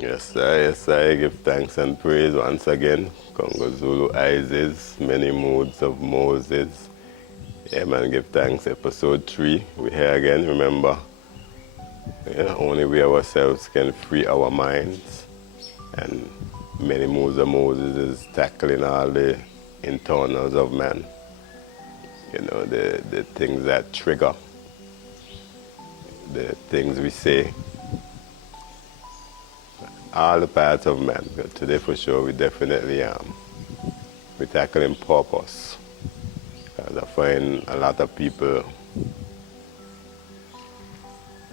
Yes, I give thanks and praise once again. Congo Zulu Isis, many moods of Moses. Yeah, man, give thanks. Episode 3. We're here again. Remember, only we ourselves can free our minds. And many moods of Moses is tackling all the internals of man. The things that trigger, the things we say, all the parts of man. But today for sure we definitely we're tackling purpose. Because I find a lot of people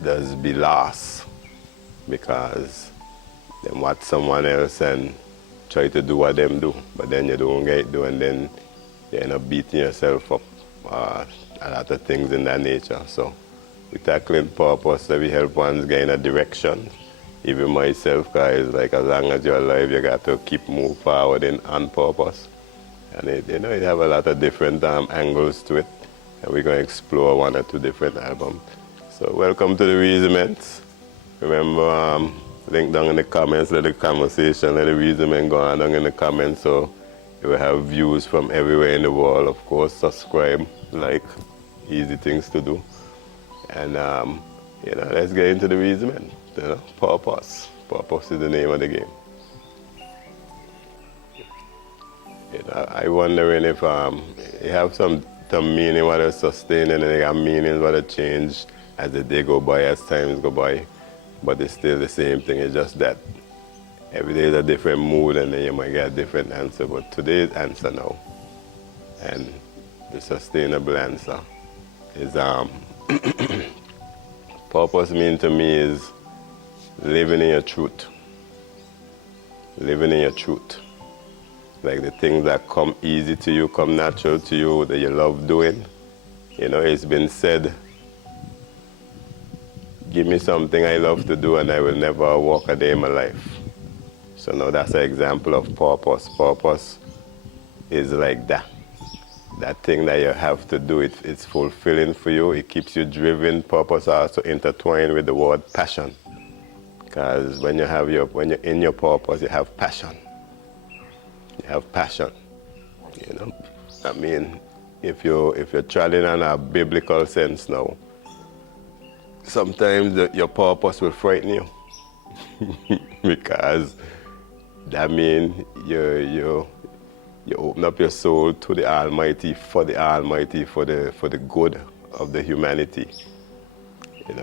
does be lost because they watch someone else and try to do what them do, but then you don't get it done, and then you end up beating yourself up. A lot of things in that nature. So we're tackling purpose, so we help ones get in a direction. Even myself, guys, like as long as you're alive, you got to keep moving forward on purpose. And it have a lot of different angles to it. And we're going to explore one or two different albums. So welcome to the Reasonments. Remember, link down in the comments, let the conversation, let the Reasonment go on down in the comments. So you will have views from everywhere in the world. Of course, subscribe, like, easy things to do. And, let's get into the Reasonment. Purpose. Purpose is the name of the game. I wondering if you have some meaning what is sustaining and they have meanings what it change as the day go by, as times go by. But it's still the same thing. It's just that every day is a different mood and then you might get a different answer. But today's answer now, and the sustainable answer, is purpose mean to me is living in your truth. Living in your truth. Like the things that come easy to you, come natural to you, that you love doing. It's been said, give me something I love to do and I will never walk a day in my life. So now that's an example of purpose. Purpose is like that. That thing that you have to do, it's fulfilling for you. It keeps you driven. Purpose also intertwined with the word passion. Because when you're in your purpose, you have passion. You have passion. I mean, if you're treading on a biblical sense now, sometimes your purpose will frighten you. Because that means you open up your soul to the Almighty, for the good of the humanity.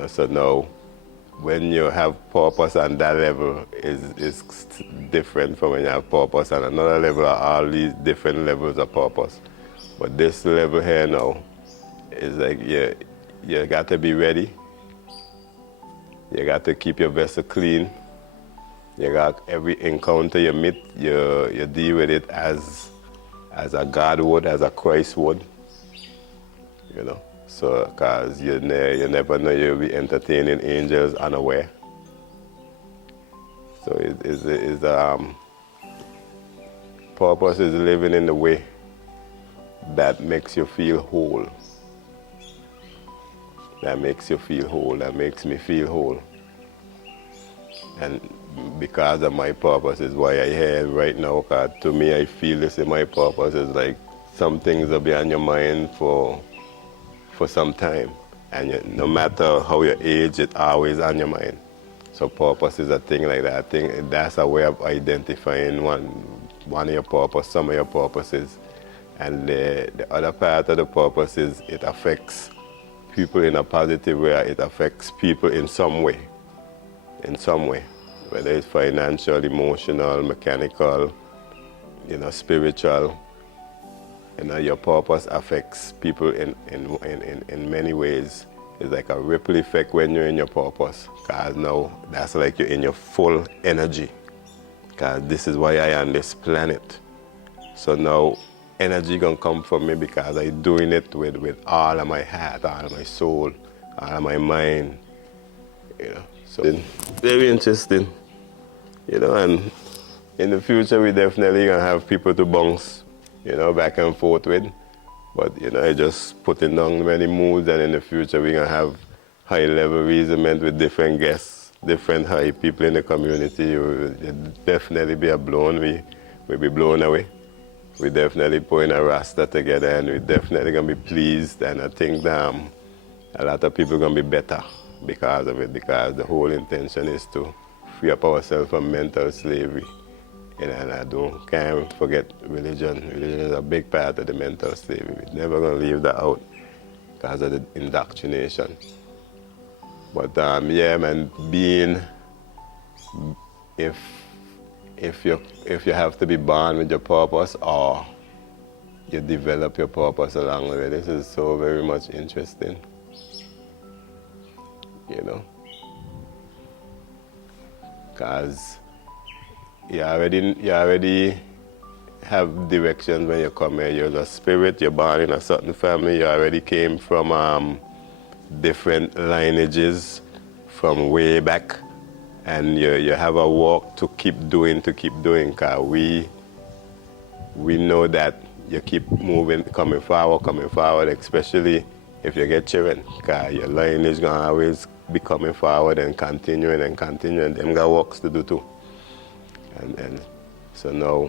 So now, when you have purpose on that level is different from when you have purpose on another level. All these different levels of purpose. But this level here now is like you got to be ready. You got to keep your vessel clean. You got every encounter you meet, you deal with it as a God would, as a Christ would. So, because you never know you'll be entertaining angels unaware. So purpose is living in the way that makes you feel whole. That makes you feel whole. That makes me feel whole. And because of my purpose is why I here right now. Because to me, I feel this in my purpose is like some things will be on your mind for some time. And no matter how you age, it's always on your mind. So purpose is a thing like that. I think that's a way of identifying one of your purpose, some of your purposes. And the other part of the purpose is it affects people in a positive way. It affects people in some way. In some way. Whether it's financial, emotional, mechanical, spiritual. Your purpose affects people in many ways. It's like a ripple effect when you're in your purpose. Because now that's like you're in your full energy. Because this is why I am on this planet. So now energy gonna come from me because I'm doing it with all of my heart, all of my soul, all of my mind. So very interesting. And in the future we definitely gonna have people to bounce back and forth with. But, I just putting down many moods, and in the future we're going to have high-level reasonment with different guests different high people in the community, you'd definitely be blown. We'll be blown away. We definitely putting a rasta together, and we definitely gonna be pleased. And I think a lot of people gonna be better because of it, because the whole intention is to free up ourselves from mental slavery. And I can't forget religion. Religion is a big part of the mental slavery. We're never gonna leave that out because of the indoctrination. But yeah, man, if you have to be born with your purpose, or you develop your purpose along the way, this is so very much interesting. You know, because you already have directions when you come here. You're a spirit. You're born in a certain family. You already came from different lineages from way back, and you have a walk to keep doing. Cause we know that you keep moving, coming forward, especially if you get children. Cause your lineage gonna always be coming forward and continuing. Them got works to do too. And so now,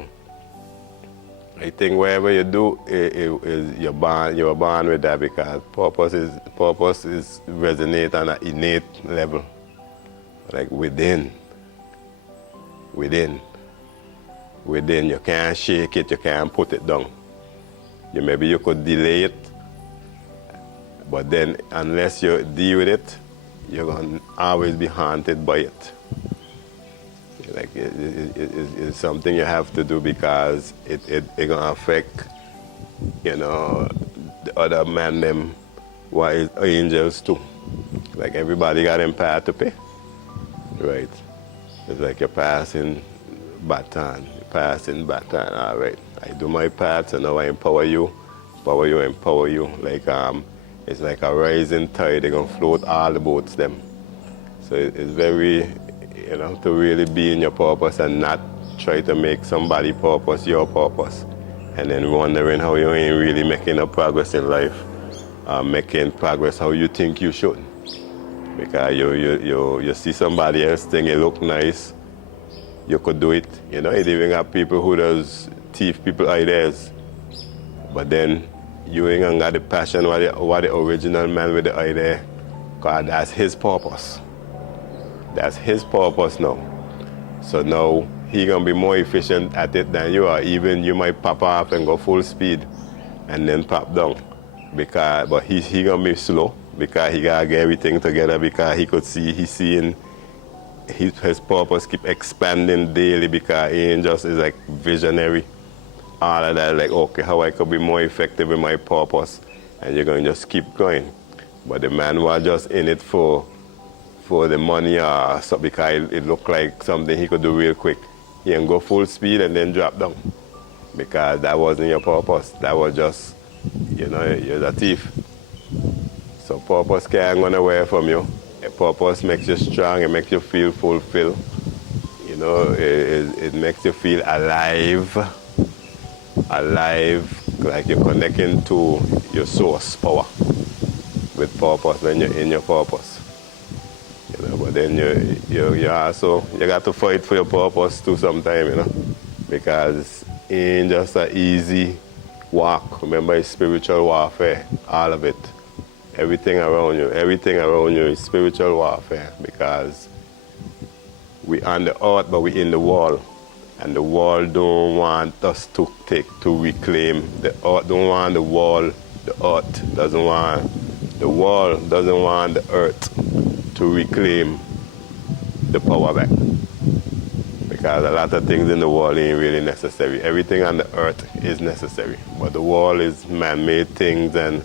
I think wherever you do, you're born with that, because purpose is resonate on an innate level, like within. You can't shake it, you can't put it down. Maybe you could delay it, but then unless you deal with it, you're gonna always be haunted by it. Like it's something you have to do, because it gonna affect, the other man them, what is angels too. Like everybody got them part to pay, right? It's like you're passing baton. All right, I do my part, so now I empower you. Like it's like a rising tide. They're gonna float all the boats them. So it's very, to really be in your purpose and not try to make somebody purpose your purpose, and then wondering how you ain't really making no progress in life, making progress how you think you should. Because you see somebody else thing, it look nice, you could do it. You even got people who does thief people ideas, but then you ain't gonna got the passion what the original man with the idea, because that's his purpose. That's his purpose now. So now he gonna be more efficient at it than you are. Even you might pop off and go full speed and then pop down. But he gonna be slow, because he gotta get everything together, because he's seeing his purpose keep expanding daily, because he ain't just is like visionary. All of that, like, okay, how I could be more effective in my purpose, and you're gonna just keep going. But the man was just in it for the money, or so, because it looked like something he could do real quick. He can go full speed and then drop down, because that wasn't your purpose. That was just, you're a thief. So purpose can't go away from you. A purpose makes you strong. It makes you feel fulfilled. It makes you feel alive, like you're connecting to your source power with purpose when you're in your purpose. But then you also got to fight for your purpose too sometimes, because it ain't just an easy walk. Remember, it's spiritual warfare, all of it. Everything around you is spiritual warfare, because we on the earth, but we in the world. And the world don't want us to reclaim. The earth don't want the world. The earth doesn't want, the world doesn't want the earth to reclaim the power back. Because a lot of things in the world ain't really necessary. Everything on the earth is necessary. But the world is man-made things, and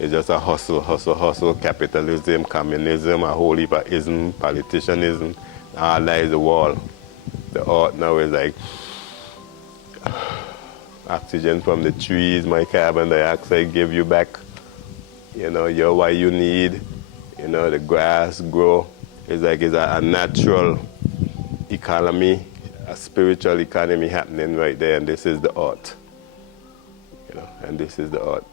it's just a hustle, capitalism, communism, a whole heap of ism, politicianism. All that is the world. The earth now is like oxygen from the trees, my carbon dioxide give you back. You're what you need. The grass grow. It's like it's a natural economy, a spiritual economy happening right there, and this is the earth. And this is the earth.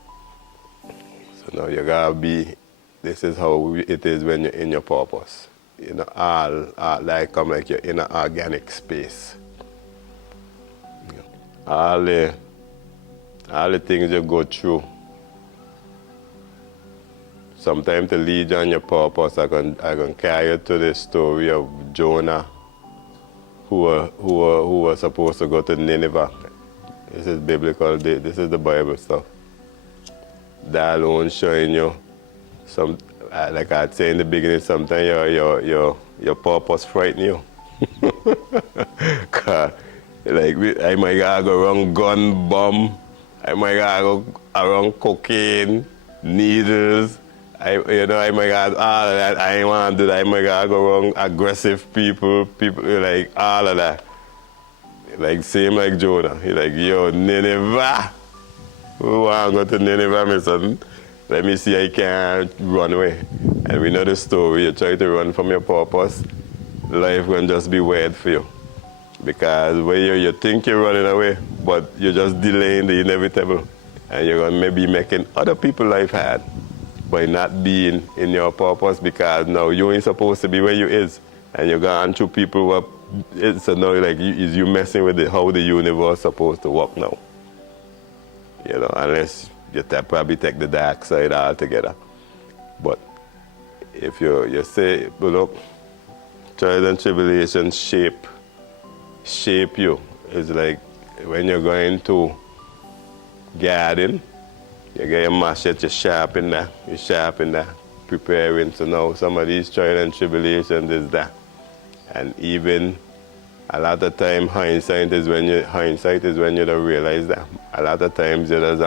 So now you gotta be, this is how it is when you're in your purpose. like come like you're in an organic space. All the things you go through. Sometimes to lead you on your purpose, I can carry you to the story of Jonah, who were supposed to go to Nineveh. This is biblical. This is the Bible stuff. That alone showing you some, like I say in the beginning, sometimes your purpose frighten you. Cause like I might go around gun bomb, I might go around cocaine, needles. I might go all of that. I ain't want to do that. I might go around aggressive people like all of that. Like same like Jonah. He like, yo, Nineveh. Who want to go to Nineveh, my son? Let me see I can run away. And we know the story. You try to run from your purpose, life will just be weird for you. Because when you think you're running away, but you're just delaying the inevitable. And you're going to maybe making other people's life hard by not being in your purpose, because now you ain't supposed to be where you is. And you're going through people who are, so now like you messing with how the universe is supposed to work now. Unless you probably take the dark side altogether. But if you say, look, trials and tribulations shape you. It's like when you're going to garden, you get your machete, you sharpen that, preparing. So now some of these trials and tribulations is that. And even a lot of time hindsight is when you don't realize that. A lot of times you're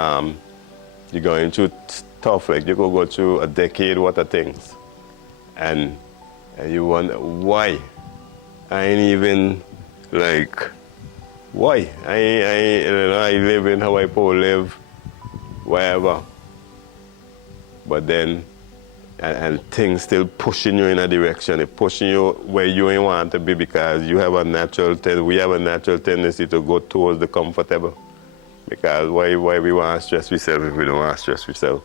going through stuff, like you could go through a decade worth of things. And you wonder why. I ain't even like why? I live in how I live, wherever. But then and things still pushing you in a direction. It pushing you where you ain't want to be, because we have a natural tendency to go towards the comfortable. Because why we want to stress ourselves if we don't want to stress ourselves?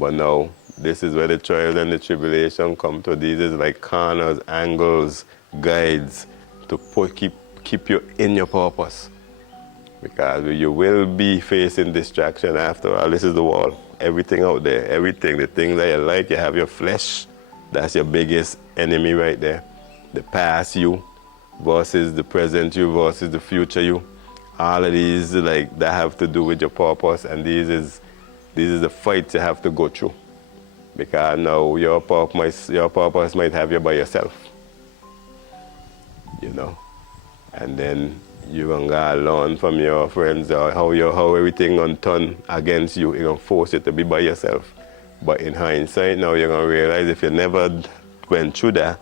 But now, this is where the trials and the tribulation come to. These is like corners, angles, guides to keep you in your purpose. Because you will be facing distraction after all. This is the wall. Everything out there, everything, the things that you like, you have your flesh. That's your biggest enemy right there. The past you versus the present you versus the future you. All of these like that have to do with your purpose, and these is the fights you have to go through. Because now your purpose might have you by yourself. And then you're going to learn from your friends or how everything going to turn against you. It's going to force you to be by yourself. But in hindsight, now you're going to realize if you never went through that,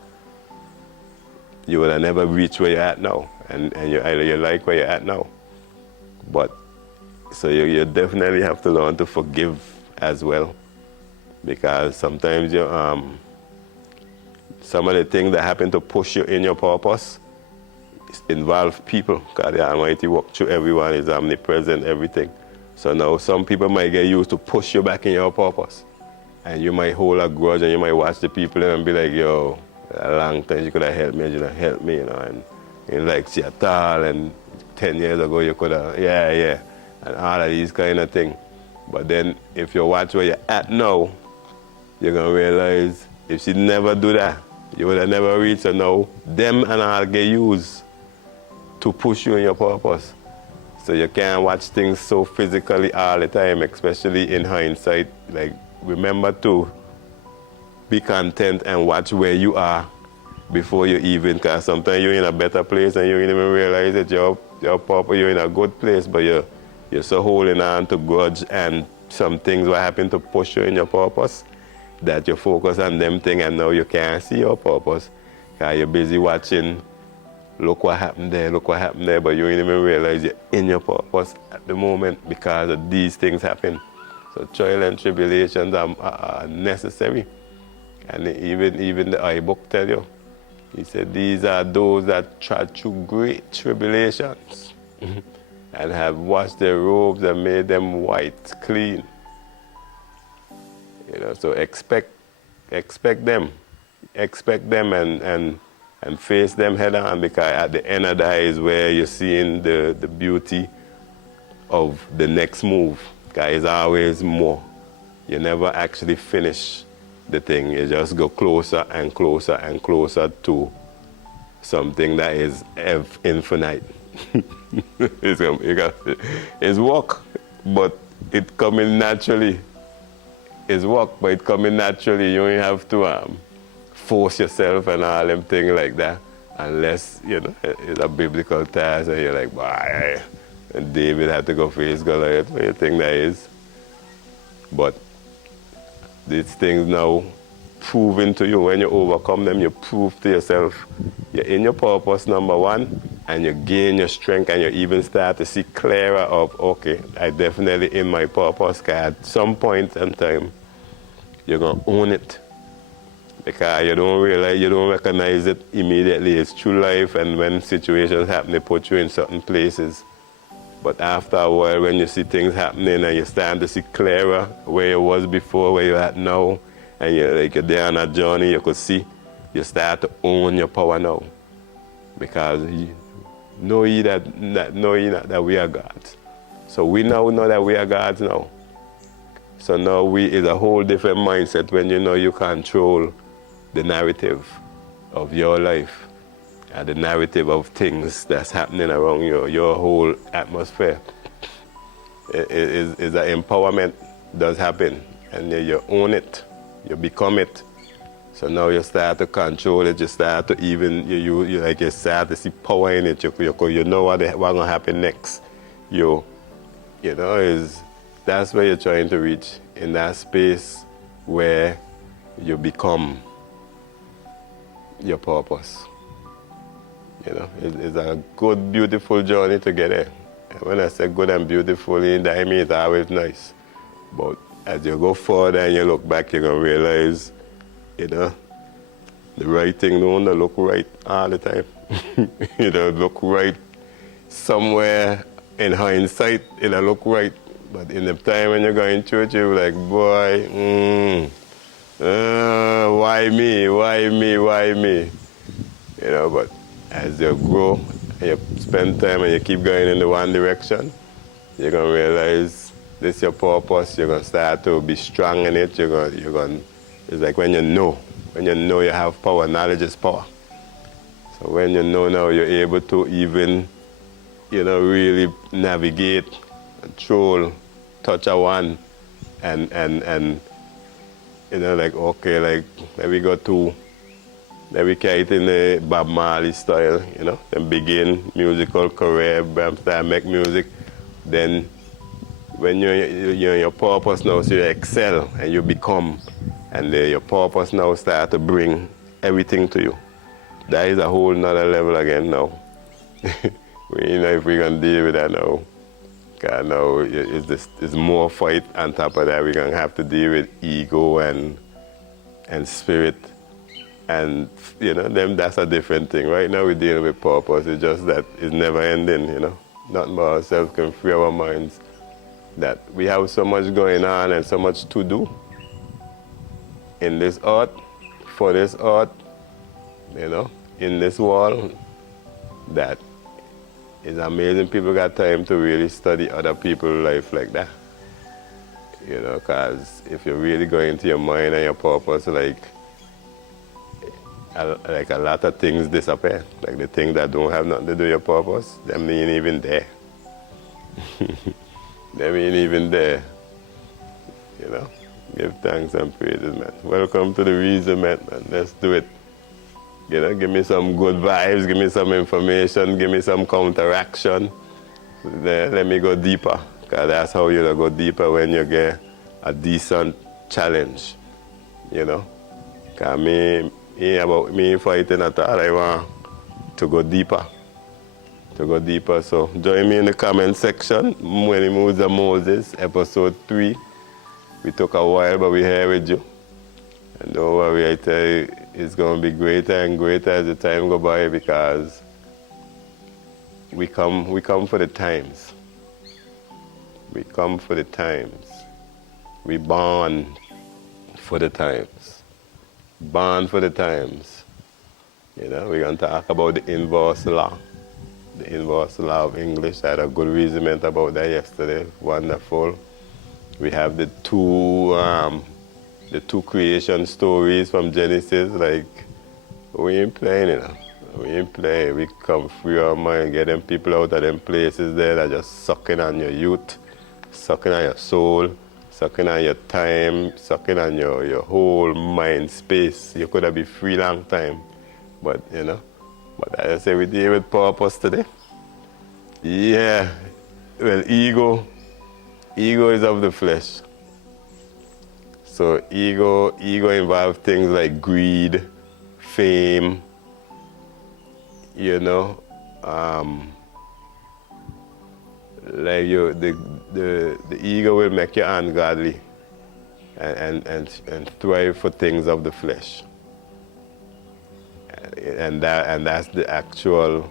you would have never reached where you're at now. And you like where you're at now. But, so you definitely have to learn to forgive as well. Because sometimes some of the things that happen to push you in your purpose involve people, because the Almighty walks through everyone, is omnipresent, everything. So now some people might get used to push you back in your purpose. And you might hold a grudge and you might watch the people and be like, yo, a long time you could have helped me, you didn't help me, and you like see at all, and 10 years ago you could have, yeah, and all of these kind of things. But then if you watch where you're at now, you're going to realize if she never do that, you would have never reached her now. Them and all get used to push you in your purpose. So you can't watch things so physically all the time, especially in hindsight. Like, remember to be content and watch where you are before you even, because sometimes you're in a better place and you don't even realize that your purpose, you're in a good place, but you're so holding on to grudge and some things will happen to push you in your purpose that you focus on them things, and now you can't see your purpose because you're busy watching, look what happened there, but you don't even realize you're in your purpose at the moment because of these things happen. So trial and tribulations are necessary. And even the iBook tell you, he said these are those that trod through great tribulations and have washed their robes and made them white, clean. So expect them. expect them and face them head on, because at the end of that is where you're seeing the beauty of the next move. Because it's always more. You never actually finish the thing. You just go closer and closer and closer to something that is infinite. It's work, but it coming naturally. It's work, but it coming naturally. You don't have to force yourself and all them things like that, unless, you know, it's a biblical task and you're like, boy, and David had to go face Goliath. What do you think that is? But these things now proving to you, when you overcome them, you prove to yourself you're in your purpose, number one, and you gain your strength, and you even start to see clearer of, okay, I definitely in my purpose, because at some point in time, you're going to own it. Because you don't realize, you don't recognize it immediately. It's true life, and when situations happen, they put you in certain places. But after a while, when you see things happening and you start to see clearer where you was before, where you're at now, and you're there on a journey, you could see, you start to own your power now. Because you know that we are gods. So we now know that we are gods now. So now it's a whole different mindset when you know you control the narrative of your life and the narrative of things that's happening around you, your whole atmosphere. Is that empowerment does happen, and you own it, you become it. So now you start to control it, you start to even, you start to see power in it, you know what's going to happen next. That's where you're trying to reach, in that space where you become your purpose. You know, it's a good, beautiful journey to get there. And when I say good and beautiful, that I mean it's always nice. But as you go further and you look back, you're going to realize, you know, the right thing don't look right all the time. Look right somewhere in hindsight, it'll look right. But in the time when you're going through it, you're like, boy, why me? Why me? Why me? But as you grow and you spend time and you keep going in the one direction, you're going to realize this is your purpose. You're going to start to be strong in it. It's like when you know you have power, knowledge is power. So when you know now, you're able to even, really navigate, control, touch a one, and okay, let me go to, let me carry it in the Bob Marley style, then begin musical career, start make music. Then when you're your purpose now, so you excel and you become, and your purpose now start to bring everything to you. That is a whole nother level again now. If we're going to deal with that now. Because now it's more fight on top of that. We're going to have to deal with ego and spirit. And, that's a different thing. Right now we're dealing with purpose. It's just that it's never ending, Nothing but ourselves can free our minds. That we have so much going on and so much to do in this art, for this art, in this world, that it's amazing people got time to really study other people's life like that. Because if you really go into your mind and your purpose, like a lot of things disappear. Like the things that don't have nothing to do with your purpose, them ain't even there. Them ain't even there. Give thanks and praises, man. Welcome to the reason, man. Let's do it. Give me some good vibes, give me some information, give me some counteraction. Let me go deeper. Because that's how you'll go deeper, when you get a decent challenge. Because me ain't about me fighting at all. I want to go deeper. So join me in the comment section. When he moves the Moses, episode 3. We took a while, but we're here with you. And don't worry, I tell you, it's going to be greater and greater as the time goes by, because we come for the times. We come for the times. We born for the times. born for the times. You know, we're going to talk about the inverse law. The inverse law of English. I had a good reason about that yesterday. Wonderful. We have the two creation stories from Genesis. Like, we ain't playing, you know. We ain't playing. We come free our mind, get them people out of them places there that just sucking on your youth, sucking on your soul, sucking on your time, sucking on your whole mind space. You could have been free long time. But, you know, but as I say, we deal with purpose today. Yeah. Well, ego is of the flesh. So ego involves things like greed, fame, you know, like the ego will make you ungodly and thrive for things of the flesh. And that's the actual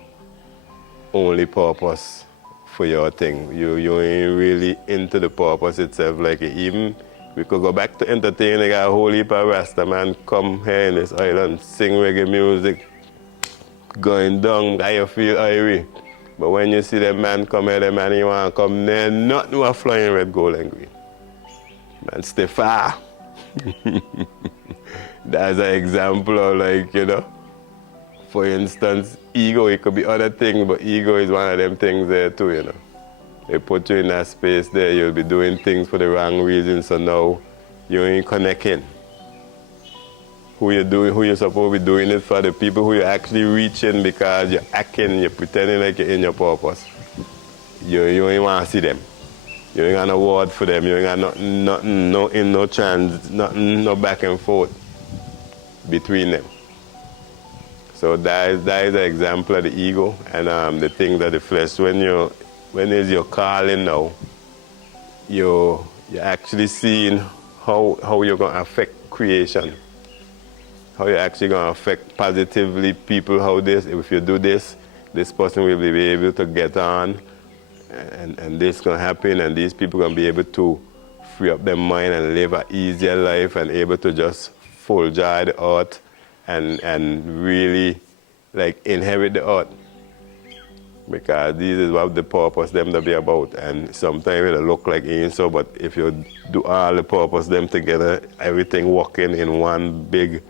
only purpose for your thing. You ain't really into the purpose itself. Like, even we could go back to entertaining a whole heap of Rasta man come here in this island, sing reggae music, going down, how you feel irie. But when you see them man come here, them man you want to come there, nothing was flying red, gold and green. Man, stay far. That's an example of, like, you know, for instance, ego, it could be other things, but ego is one of them things there too, you know. They put you in that space there, you'll be doing things for the wrong reasons, so now you ain't connecting. Who you're supposed to be doing it for, the people who you're actually reaching because you're acting, you're pretending like you're in your purpose. You ain't want to see them. You ain't got no word for them, you ain't got nothing, no chance, nothing, no back and forth between them. So that is an example of the ego and the things of the flesh. When is your calling now, you're actually seeing how you're going to affect creation. How you're actually going to affect positively people, how if you do this person will be able to get on and this going to happen, and these people going to be able to free up their mind and live an easier life and able to just full joy the earth and really, like, inherit the earth. Because this is what the purpose them to be about. And sometimes it'll look like it ain't so, but if you do all the purpose them together, everything working in one big,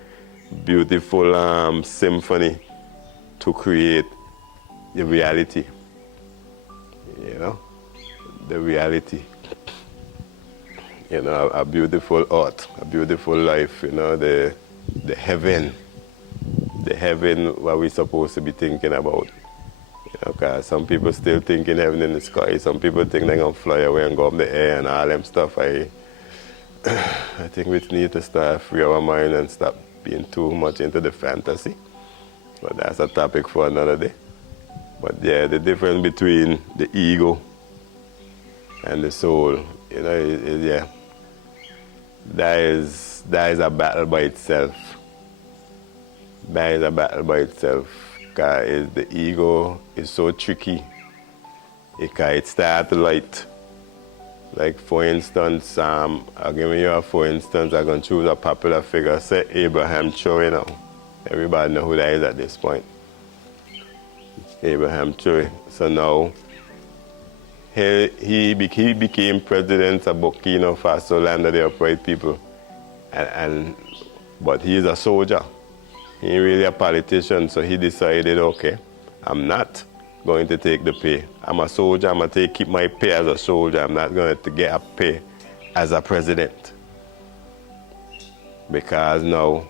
beautiful symphony to create the reality. You know? The reality. You know, a beautiful earth, a beautiful life, you know, the heaven. The heaven what we're supposed to be thinking about. You know, because some people still thinking heaven in the sky. Some people think they're going to fly away and go up the air and all them stuff. I think we need to start free our mind and stop being too much into the fantasy. But that's a topic for another day. But yeah, the difference between the ego and the soul, you know, yeah, that is a battle by itself. That is a battle by itself. Because the ego is so tricky. It starts to light. Like, for instance, I'll give you a for instance, I'm going to choose a popular figure, say Abraham Choi now. Everybody know who that is at this point. Abraham Choi. So now, he became president of Burkina Faso, land of the upright people. But he is a soldier. He ain't really a politician, so he decided, okay, I'm not going to take the pay. I'm a soldier, I'm going to keep my pay as a soldier. I'm not going to get a pay as a president. Because now,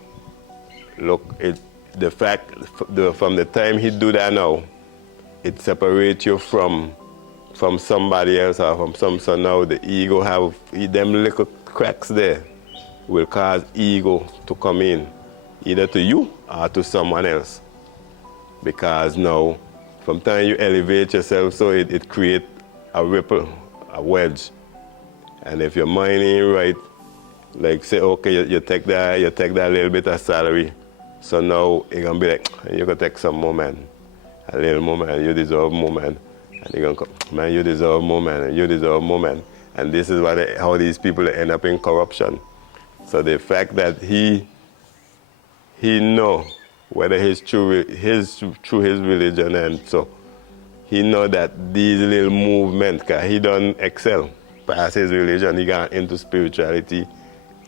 look, from the time he do that now, it separates you from somebody else or from some, so now the ego have, them little cracks there will cause ego to come in, either to you or to someone else. Because now, from the time you elevate yourself, so it creates a ripple, a wedge. And if your mind ain't right, like say, okay, you take that little bit of salary, so now you're going to be like, you can take some more, man. A little more, man, you deserve more, man. And you're going to come, man, you deserve more, man, and you deserve more, man. And this is how these people end up in corruption. So the fact that he he know whether he's through his religion, and so he know that these little movements, cause he don't excel past his religion, he got into spirituality,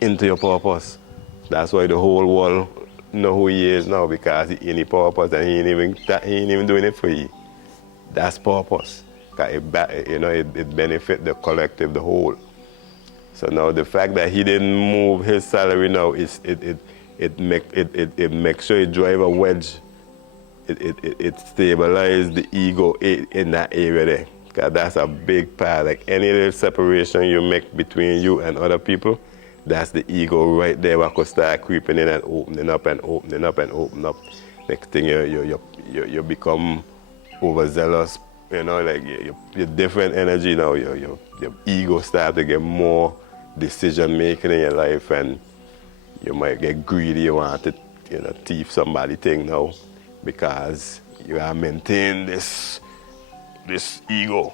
into your purpose. That's why the whole world know who he is now, because he in his purpose, and he ain't even doing it for you. That's purpose. Cause it benefit the collective, the whole. So now the fact that he didn't move his salary now, it makes sure it drive a wedge. It stabilize the ego in that area there. Because that's a big part. Like any little separation you make between you and other people, that's the ego right there that could start creeping in and opening up and opening up and opening up. Next thing you become overzealous, like your different energy now, your ego start to get more decision making in your life, and you might get greedy, you want to thief somebody thing now, because you are maintain this ego.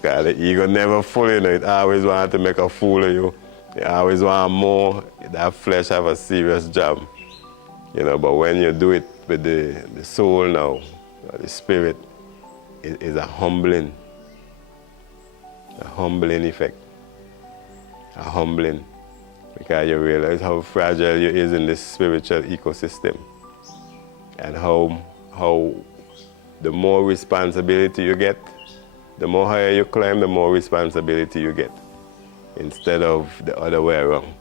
Because the ego never full, it always want to make a fool of you. You always want more. That flesh have a serious job. But when you do it with the soul now, the spirit, it is a humbling effect. A humbling. Because you realize how fragile you is in this spiritual ecosystem. And how the more responsibility you get, the more higher you climb, the more responsibility you get. Instead of the other way around.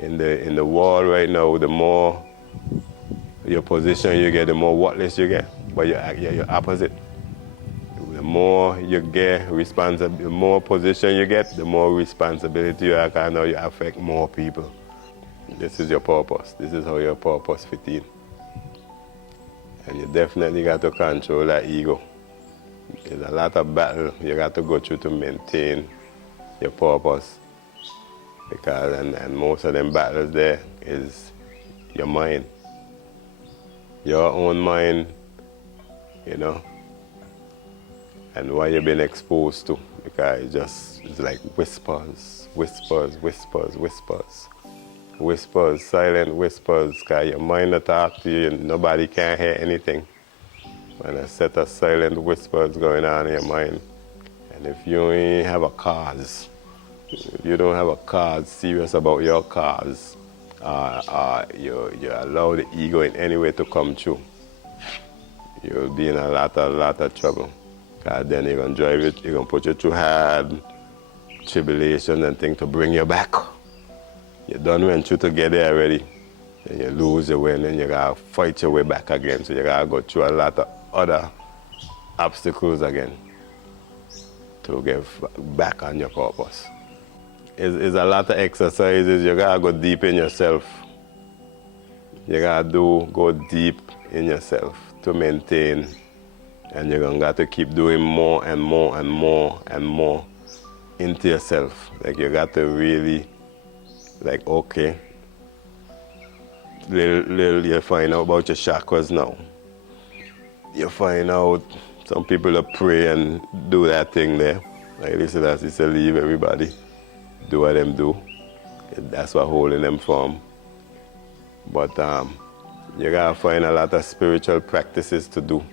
In the world right now, the more your position you get, the more worthless you get. But you're opposite. The more you get the more position you get, the more responsibility you have, and now you affect more people. This is your purpose. This is how your purpose fit in. And you definitely got to control that ego. There's a lot of battle you got to go through to maintain your purpose. Because, and most of them battles there is your mind. Your own mind, and what you've been exposed to. Because it's like whispers, whispers, whispers, whispers. Whispers, silent whispers, because your mind will talk to you and nobody can hear anything. And a set of silent whispers going on in your mind. And if you ain't have a cause, if you don't have a cause serious about your cause, you allow the ego in any way to come through, you'll be in a lot of trouble. Because then you're going to drive it, you're going to put you through hard tribulations and things to bring you back. You done went through to get there already. Then you lose your way, and then you got to fight your way back again. So you got to go through a lot of other obstacles again to get back on your purpose. It's a lot of exercises. You got to go deep in yourself. You got to go deep in yourself to maintain. And you're going to have to keep doing more and more and more and more into yourself. Like you got to really, okay, little you find out about your chakras now. You find out some people that pray and do that thing there. Like listen, as he said, leave everybody, do what them do. That's what holding them from. But you got to find a lot of spiritual practices to do.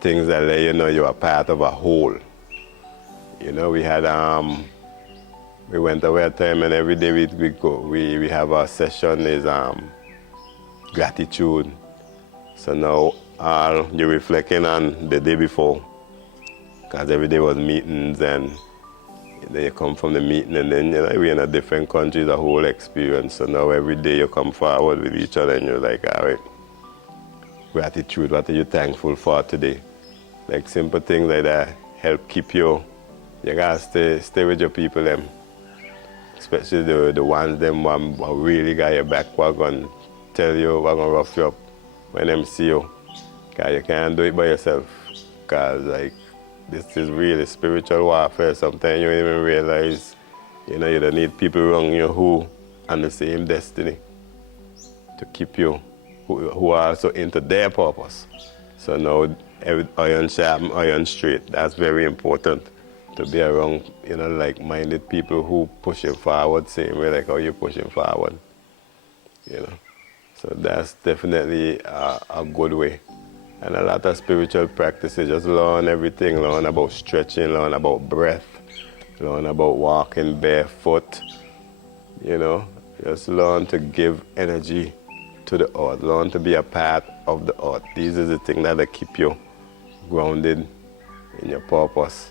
Things that let you know you're a part of a whole. We had, we went away a time, and every day we have our session is gratitude. So now you're reflecting on the day before, because every day was meetings, and then you come from the meeting, and then we're in a different country, the whole experience. So now every day you come forward with each other, and you're like, all right, gratitude, what are you thankful for today? Like simple things like that help keep you gotta stay with your people them. Especially the ones them who really got your back, who are gonna tell you, who are gonna rough you up when them see you. Cause you can't do it by yourself. Cause this is really spiritual warfare. Sometimes you don't even realize, you don't need people around you who on the same destiny to keep you, who are also into their purpose. So now, every iron sharp, iron straight. That's very important to be around, like-minded people who push you forward, same way like how you're pushing forward. you know. So that's definitely a good way. And a lot of spiritual practices, just learn everything, learn about stretching, learn about breath, learn about walking barefoot, you know. Just learn to give energy to the earth, learn to be a part of the earth. These are the things that keep you grounded in your purpose,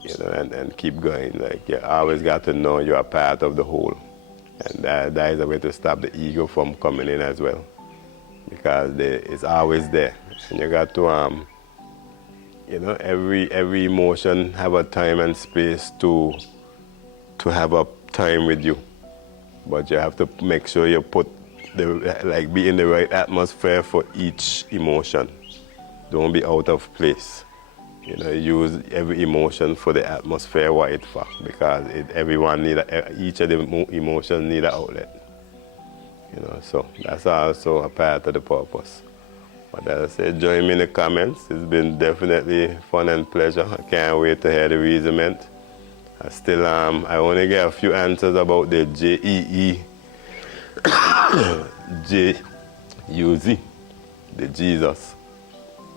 you know, and keep going. Like, you always got to know you're a part of the whole. And that is a way to stop the ego from coming in as well. Because it's always there. And you got to, you know, every emotion have a time and space to have a time with you. But you have to make sure you put be in the right atmosphere for each emotion. Don't be out of place. You know, use every emotion for the atmosphere what it for, because each of the emotions need an outlet. You know, so that's also a part of the purpose. But as I said, join me in the comments. It's been definitely fun and pleasure. I can't wait to hear the reasoning. I only get a few answers about the JEE, J-U-Z, the Jesus.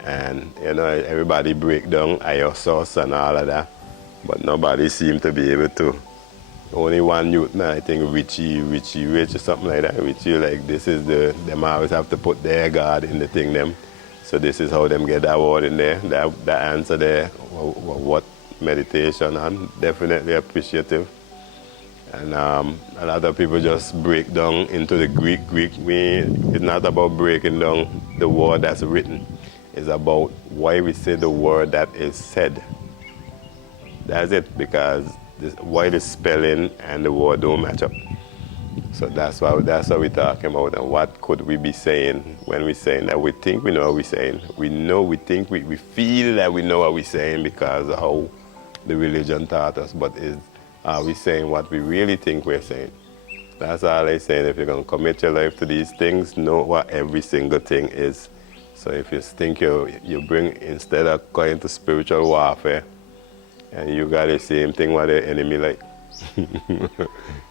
And, you know, everybody break down Iosos and all of that. But nobody seemed to be able to. Only one youth, man, I think Richie or something like that. Richie, like, this is them always have to put their God in the thing, them. So this is how them get that word in there, that answer there, what meditation, and definitely appreciative. And a lot of people just break down into the Greek. It's not about breaking down the word that's written. It's about why we say the word that is said. That's it, because why the spelling and the word don't match up. So that's what we're talking about. And what could we be saying when we're saying that we think we know what we're saying? We feel that we know what we're saying because of how the religion taught us, but are we saying what we really think we're saying? That's all I'm saying. If you're going to commit your life to these things, know what every single thing is. So if you think you bring, instead of going to spiritual warfare, and you got the same thing what the enemy like. You know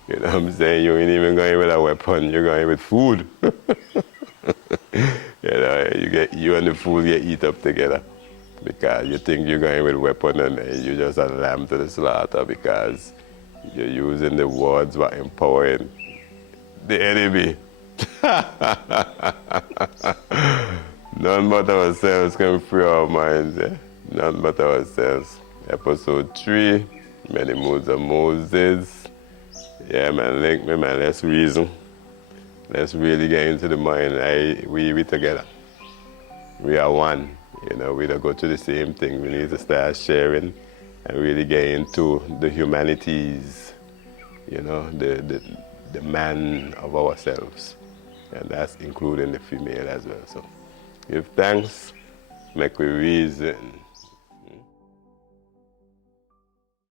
what I'm saying? You ain't even going with a weapon, you're going with food. You know, you and the food get eat up together. Because you think you're going with a weapon and you're just a lamb to the slaughter because you're using the words what empowering the enemy. None but ourselves can free our minds. Eh? None but ourselves. Episode 3, Many Moods of Moses. Yeah, man, link me, man. Let's reason. Let's really get into the mind. We together. We are one. You know, we don't go through the same thing. We need to start sharing and really get into the humanities, you know, the man of ourselves. And that's including the female as well. So give thanks, make we reason.